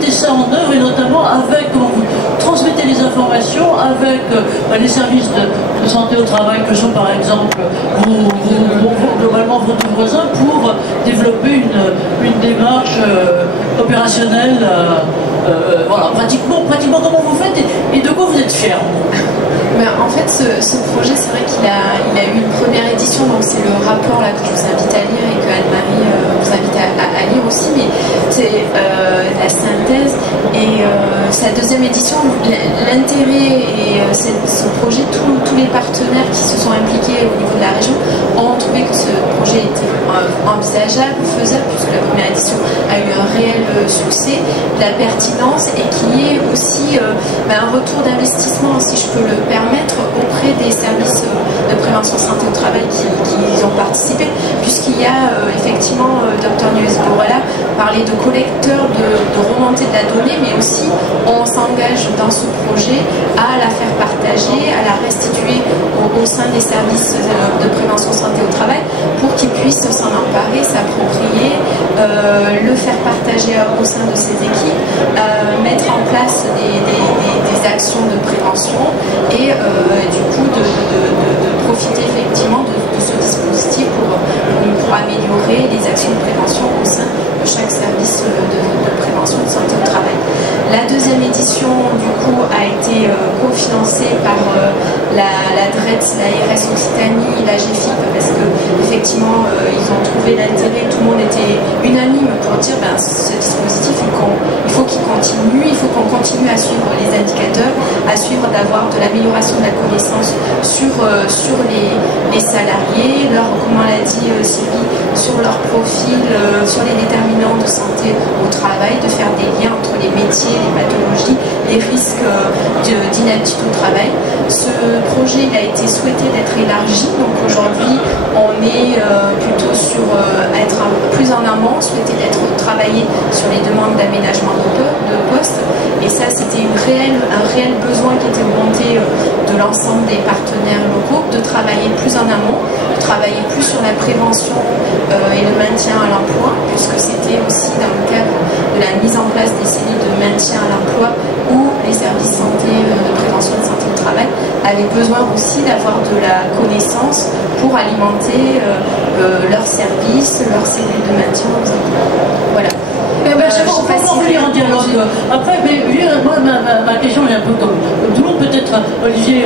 mettez ça en œuvre, et notamment avec, comment vous transmettez les informations avec les services de santé au travail que sont par exemple globalement vos deux voisins pour développer une démarche opérationnelle, voilà, pratiquement comment vous faites et de quoi vous êtes fiers? En fait, ce projet, c'est vrai qu'il a eu une première édition, donc c'est le rapport là, que je vous invite à lire et que Anne-Marie vous invite à lire aussi, mais c'est la synthèse. Et sa deuxième édition, l'intérêt et ce projet, tous les partenaires qui se sont impliqués au niveau de la région ont trouvé que ce projet était envisageable, faisable, puisque la première édition a eu un réel succès, de la pertinence et qu'il y ait aussi un retour d'investissement, si je peux le permettre, auprès des services de prévention santé au travail qui ont participé, puisqu'il y a effectivement, Dr Nuez Borrella parlait de collecteurs de remontée de la donnée, mais aussi on s'engage dans ce projet à la faire partager, à la restituer au sein des services de prévention santé au travail pour qu'ils puissent s'en emparer, s'approprier, le faire partager au sein de ces équipes, mettre en place des actions de prévention et du coup de profiter effectivement de ce dispositif pour améliorer les actions de prévention au sein de chaque service de prévention de santé au travail. La deuxième édition du coup a été cofinancée par la DRETS, la RS Occitanie, la GFIP, parce que effectivement ils ont trouvé l'intérêt, tout le monde était unanime pour dire ce dispositif il faut qu'il continue, il faut qu'on continue à suivre les indicateurs, à suivre d'avoir de l'amélioration de la connaissance sur les salariés, comme l'a dit Sylvie, sur leur profil, sur les déterminants de santé au travail, de faire des liens entre les métiers, les pathologies, les risques d'inaptitude au travail. Ce projet il a été souhaité d'être élargi, donc aujourd'hui on est plutôt sur être plus en amont, souhaité d'être travaillé sur les demandes d'aménagement de poste, et ça c'était un réel besoin qui était remonté de l'ensemble des partenaires locaux, de travailler plus en amont, de travailler plus sur la prévention et le maintien à l'emploi, puisque c'était aussi dans le cadre de la mise en place des cellules de maintien à l'emploi où les services santé de prévention de santé au travail avaient besoin aussi d'avoir de la connaissance pour alimenter leurs services, leurs cellules de maintien aux emplois. Voilà. C'est bon, comment venir en dialogue après, mais moi, ma question est un peu comme tout le monde, peut-être, Olivier.